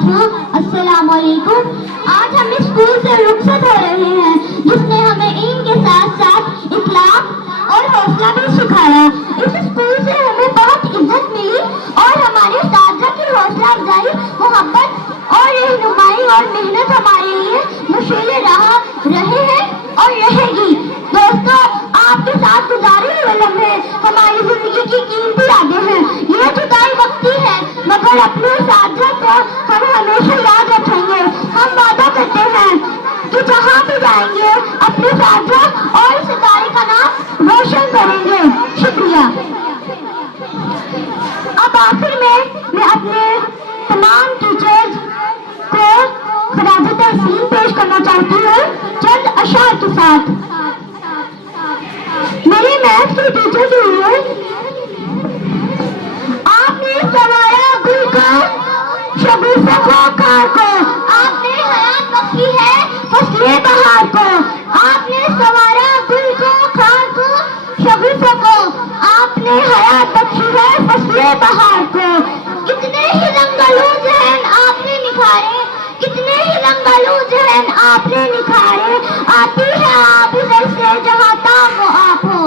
साथियों, अस्सलाम वालेकुम। आज हम स्कूल से रुखसत हो रहे हैं, जिसने हमें इन के साथ साथ इखलाक और हौसला भी सिखाया। इस स्कूल से हमें बहुत इज्जत मिली और हमारे साथी की हौसला अफजाई, मोहब्बत और रहनुमाई और मेहनत हमारे लिए मुश्किल रहे हैं और रहेगी। दोस्तों, आपके साथ गुजारे हुए लम्हे हमारी जिंदगी की कीमती यादें हैं। ये जुदाई वक्ती है, मगर अपने साथियों को हम हमेशा याद रखेंगे। हम वादा करते हैं कि जहाँ भी जाएंगे अपने साथियों और इस इदारे का नाम रोशन करेंगे। शुक्रिया। अब आखिर में मैं अपने तमाम टीचर्स को खराज तहसीन पेश करना चाहती हूँ चंद अशार के साथ। मेरे मैथ के टीचर के लिए आपने सवाया गुल को शगुफा को खार को, आपने हयात बख्शी है फसले बहार को। आपने सवारा गुल को खार को शगुफा को, आपने हयात बख्शी है फसले बहार को। कितने ही रंगलू जहन आपने निखारे, कितने ही रंगलू जहन आपने निखारे। आती है आप इधर से जहाँ ताम आप हो।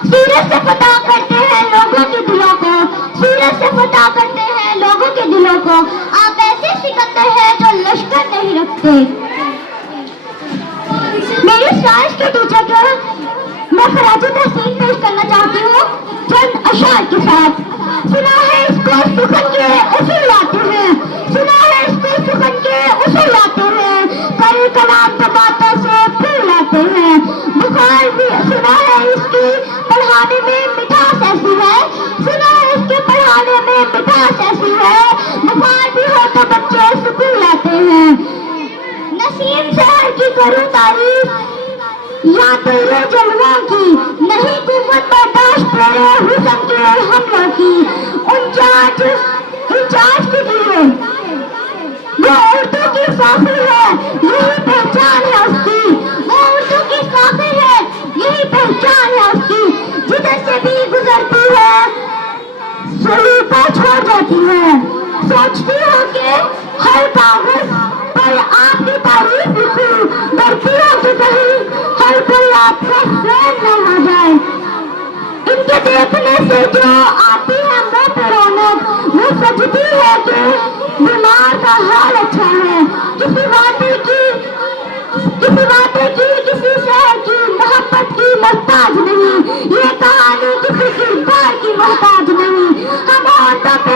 सूरज से पता करते हैं लोगों के दिलों को, सूरज से पता करते हैं लोगों के दिलों को। आप ऐसे सिकंदर हैं जो लश्कर नहीं रखते। मेरी साइंस के टीचर को मैं खराज तहसीन पेश करना चाहती हूँ चंद अशार के साथ। सुना है इसको सुखन के उसूल लाते हैं, सुना है इसको सुखन के उसूल लाते हैं। कई कलाम तो बातों से फिर लाते हैं। बुखार भी सुना है इसकी पढ़ाने में मिठास ऐसी है, सुना है इसके पढ़ाने में मिठास ऐसी है। बुखार भी हो तो बच्चे सुकून लाते हैं। नसीम शहर की करूँ तारीफ या तेरे जलवों की, नहीं कुव्वत बर्दाश्त तेरे हुस्न के हमलों की। इंचार्ज के लिए वो उर्दू की साफी है, यही पहचान है उसकी। वो उर्दू की साफी है, यही पहचान है उसकी। जिधर से भी गुजरती है सलीका छोड़ जाती है। सोचती हो कि हर कागज पर आपकी तारीफ लिखूं, डरती हो कि कहीं हर कोई आपका फैन न हो जाए। इनके देखने से जो आती है मुंह पर रौनक, वो सजती है कि बीमार का हाल अच्छा है। किसी वादे की किसी शहर की मोहब्बत की मोहताज नहीं, ये कहानी किसी किरदार की मोहताज नहीं। हम औरतों पे